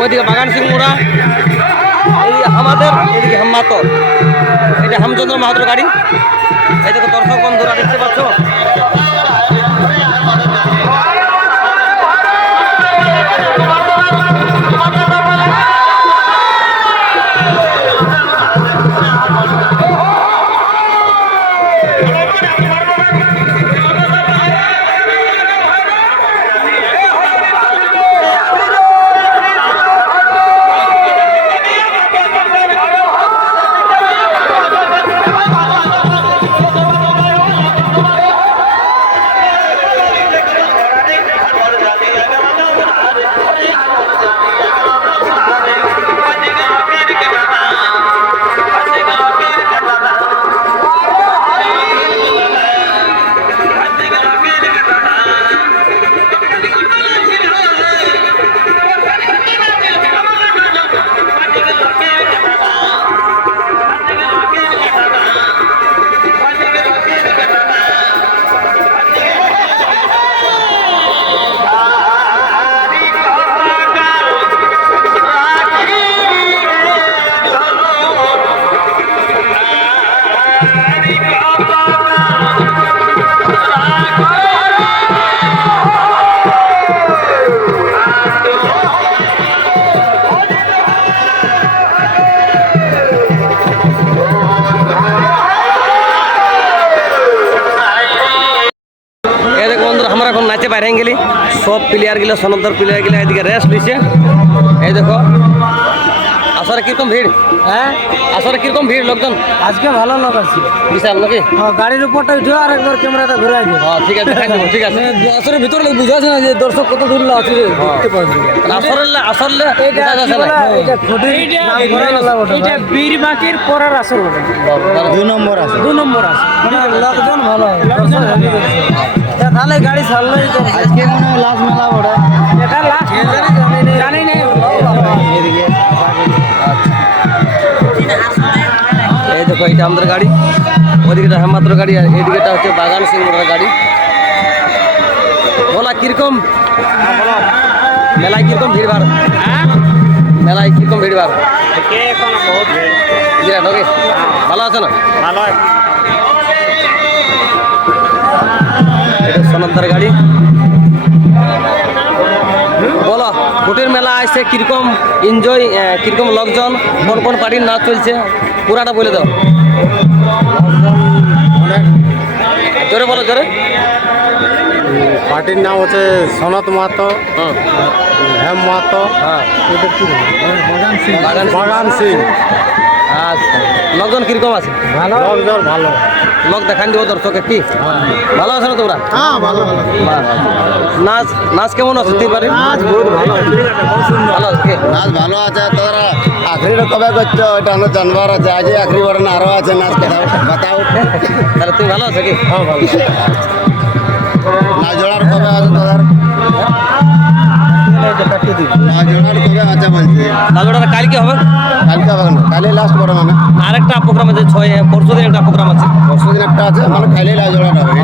ওইদিকে বাগান সিং মোড়া, এই আমাদের এদিকে হাম্মাতর, এটা হেমচন্দ্র মাহাতোর গাড়ি। এই দেখো দর্শক বন্ধুরা দেখতে পাচ্ছ, আমরা এখন নাচে বাইরে গেলি, সব প্লেয়ার গিলা সনন্দর প্লেয়ার গিলা এদিকে রেস্ট দিছে। এই দেখো আসরে কিরকম ভিড়, হ্যাঁ আসরে কিরকম ভিড় লোকজন, আজকে ভালো লোক আছে বিশাল নাকি? গাড়ির উপরটা উঠে আর একবার ক্যামেরাটা ঘুরাই দিও। হ্যাঁ ঠিক আছে, দেখাই দেবো, ঠিক আছে। আসলে ভিতরে লোক বুঝা যাচ্ছে না যে দর্শক কত দূর আছে দেখতে পাচ্ছি। আসলে আসলে এটা বীরবাকির পরের আসর বটে, 2 নম্বর আছে, 2 নম্বর আছে। লোকজন ভালো, তাহলে গাড়ি ছাড়লোই তো। আজকে মনে হয় লাস্ট মেলা বড়, এটা লাস্ট জানি না। এদিকে এই দেখো এটা আমাদের গাড়ি, ওইদিকে হেমাত্র গাড়ি, আর এইদিকেটা হচ্ছে বাগান সিং মোড়ার গাড়ি। বলা কিরকম মেলায় কিরকম ভিড় ভাড়, মেলায় কিরকম ভিড় ভাড়? বিরাট ওকে, ভালো আছে না? ভালো এটা সনন্দার গাড়ি। বলো কুটির মেলা আসছে কিরকম এনজয়, কিরকম লোকজন, কোন কোন পার্টির নাচ চলছে, পুরাটা বলে দাও। জোরে বলো, জোরে। পার্টির নাম হচ্ছে সনত মাহাতো, হেম মাহাতো, বাগান সিং। আচ্ছা, লোকজন কিরকম আছে? ভালো লোকজন, ভালো লোক দেখান দিব দর্শকের, কি ভালো আছে না তোমরা? হ্যাঁ ভালো ভালো। নাচ নাচ কেমন আছে? নাচ বহুত ভালো, ভালো আছে, নাচ ভালো আছে। তোরা আখরিটা কবে করছো ওইটা আমার জানবার আছে। আজ আখরি বড় না আরো আছে নাচ, কথা বাতাও। তাহলে তুমি ভালো আছো কি? হ্যাঁ ভালো। নাচ জোড়ার কবে আছে তোদের? নাচ জোড়ার কবে আছে বলছি? নাচটা কালকে হবে, কালকে হবে না, কালে লাস্ট বড় মানে আরেকটা প্রোগ্রাম আছে, পরশু দিন একটা প্রোগ্রাম আছে। পরশু দিন একটা আছে, মানে কালে নাচ জোড়াটা হবে।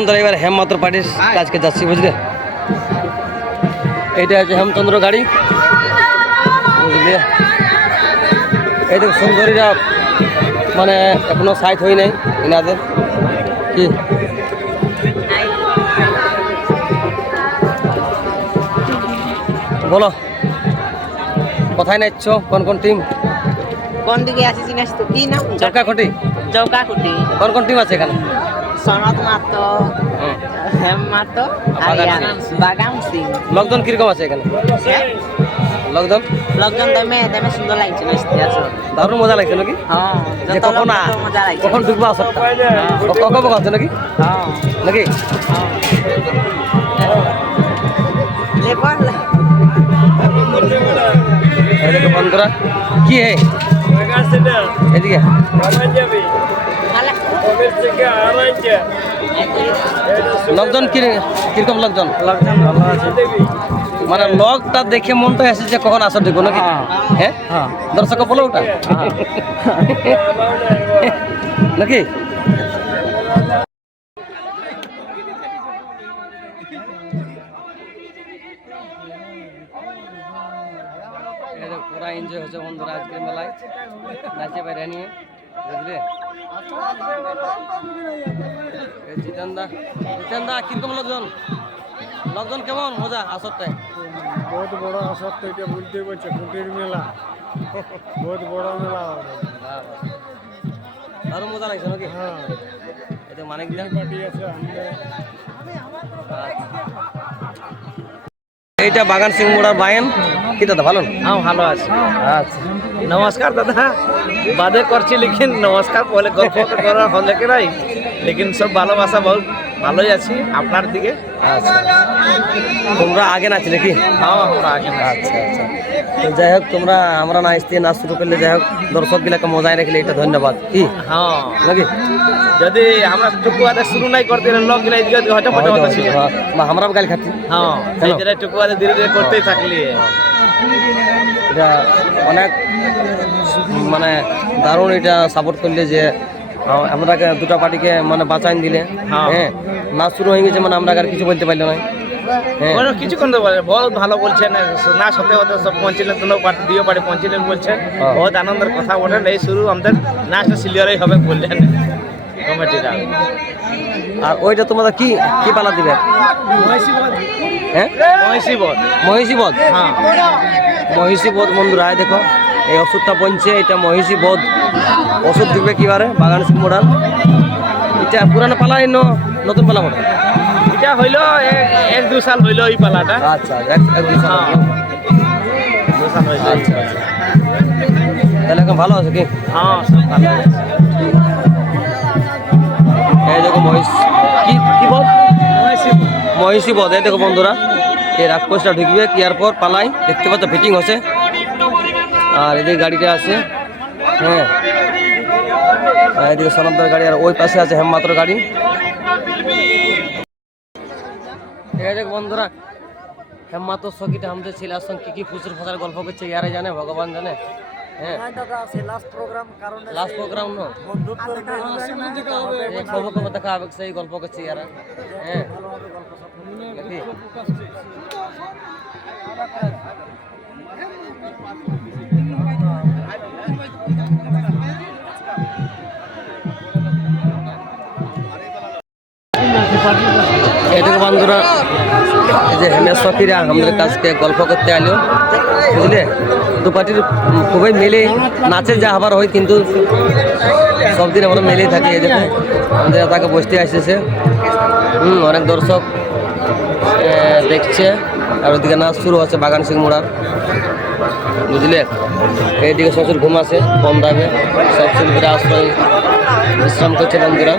বন্ধুরা এবার হেমমাত্র পার্টির কাজকে যাচ্ছি বুঝলে। এইটা হচ্ছে হেমচন্দ্র গাড়ি বুঝলে। এই দেখো সুন্দরীরা মানে এখনো সাইড হয়ে নাই এনাদের কি বলো কোথায় নাচছ, কোন কোন টিম? কোন দিকে আসি চিনিস তো কি নাম? চৌকাখুটি। চৌকাকুটি। কোন কোন টিম আছে এখানে? সনত মাতো, হেম মাতো, বাগাম সিং। লোকজন কিরকম আছে এখানে? লোকজন লোকজন দমে সুন্দর লাগছে নাচতে আসো। দারুণ মজা লাগছে নাকি? হ্যাঁ যে কখন মজা লাগছে। কখন ঢুকবো আসরটা কখন আছে নাকি হ্যাঁ নাকি? ले बोल এই দেখো বন্ধুরা কি হে এদিকে লোকজন কিরকম লোকজন? মানে লগটা দেখে মনটা আসে যে কখন আসর দেখবো নাকি? হ্যাঁ দর্শক বলো ওটা নাকি? পুরা এনজয় হচ্ছে বন্ধুরা আজকের মেলায় নাচে বাইরে নিয়ে বুঝলে। জিতেন্দা কিরকম লোকজন? লোকজন কেমন মজা আসরটায়? বহুত বড় আসর তো এটা বলতে পারছে কুটির মেলা, বহুত বড় মেলা হবে। আরো মজা লাগছে নাকি? হ্যাঁ এটা মানিক দেন পার্টি আছে এইটা বাগান সিং মোড়ার বায়েন কি দাদা ভালো? হ্যাঁ ভালো আছে। আচ্ছা নমস্কার দাদা, বাদে করছি লেকিন নমস্কার বলে গল্প তো করা হলে কি নাই, লেকিন সব ভালোবাসা বহুত ভালোই আছি আপনার দিকে। আচ্ছা তোমরা আগে নাচি নাকি? হ্যাঁ আমরা আগে না। আচ্ছা আচ্ছা তো যাই হোক তোমরা আমরা নাচ দিয়ে নাচ শুরু করলে যাই হোক দর্শক গুলাকে মজায় রাখলে এটা ধন্যবাদ কি হ্যাঁ নাকি? যদি আমরা টুকুয়াতে শুরু নাই করতে লোক গিলা এদিকে হয়তো ফটো ফটো ছিল। আমরা গাল খাচ্ছি। হ্যাঁ সেই জন্য টুকুয়াতে ধীরে ধীরে করতেই থাকলি। এটা অনেক মানে দারুণ এটা সাপোর্ট করলে যে আমরা দুটা পার্টিকে মানে বাঁচাইন দিলে। হ্যাঁ নাচ শুরু হয়ে গেছে মানে আমরা আর কিছু বলতে পারলো না। হ্যাঁ কিছুক্ষণ তো বলে বহুত ভালো বলছেন, না সত্যি হতে সব পৌঁছিলেন, দুই পার্টি পৌঁছিলেন বলছেন, বহুত আনন্দের কথা বলেন। এই শুরু আমাদের নাচটা সিলিয়ারই হবে বললেন কমিটিরা। আর ওইটা তোমাদের কি কি পালা দিবে? হ্যাঁ মহিষী বধ। হ্যাঁ মহিষী বধ বন্ধুরা দেখো এই ওষুধটা বনছে, এটা মহিষী বধ ওষুধ দিবে কিবারে বাগান সিং মোড়াল। এটা পুরানো পালা নতুন পালা মোড়া? এটা হইলো এক দু সাল হইলো এই পালাটা। আচ্ছা এক দুই সাল হলো। 2 সাল হইলো। আচ্ছা আচ্ছা তাহলে এখন ভালো আছে কি? হ্যাঁ সব ভালো আছে। এই দেখো মহিষ কি বধ? মহিষী বধ। এই দেখো বন্ধুরা এই রাক্ষসটা ঢুকবে কি আর পর পালাই দেখতে পাচ্ছ ফিটিং হচ্ছে। আর এদিকে গাড়িটা আছে। হ্যাঁ এদিকে সনন্দর গাড়ি আর ওই পাশে আছে হেমমাত্র গাড়ি। এই দেখ বন্ধুরা হেমমাত্র সঙ্গীটা আমাদের ছেলের সঙ্গে কি ফুসুর ফাঁসার গল্প করছে ইয়ারে জানে, ভগবান জানে। হ্যাঁ লাস্ট প্রোগ্রাম নো খবর খবর দেখা হবে সেই গল্প করছে ইয়ারা। হ্যাঁ নাকি? এটুকু বন্ধুরা এই যে হেমেশ সফিরা আমাদের কাছকে গল্প করতে আলো বুঝলে। দু পার্টির খুবই মিলে নাচে যা হবার হয় কিন্তু সব দিন আমরা মিলেই থাকি। এই দেখো আমাদের তাকে বসতে আসতেছে অনেক দর্শক দেখছে। আর ওদিকে নাচ শুরু হচ্ছে বাগান সিং মোড়ার বুঝলে। এইদিকে শ্বশুর ঘুম আছে কম দামে, সব শিল্পীরা আশ্রয় বিশ্রাম করছে বন্ধুরা।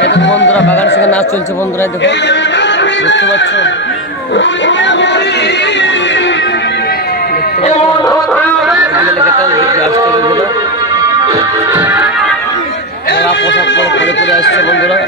দেখো বন্ধুরা বাগান সিংহে নাচ চলছে বন্ধুরা, দেখো দেখতে পাচ্ছ পোশাক পরে পরে আসছে বন্ধুরা।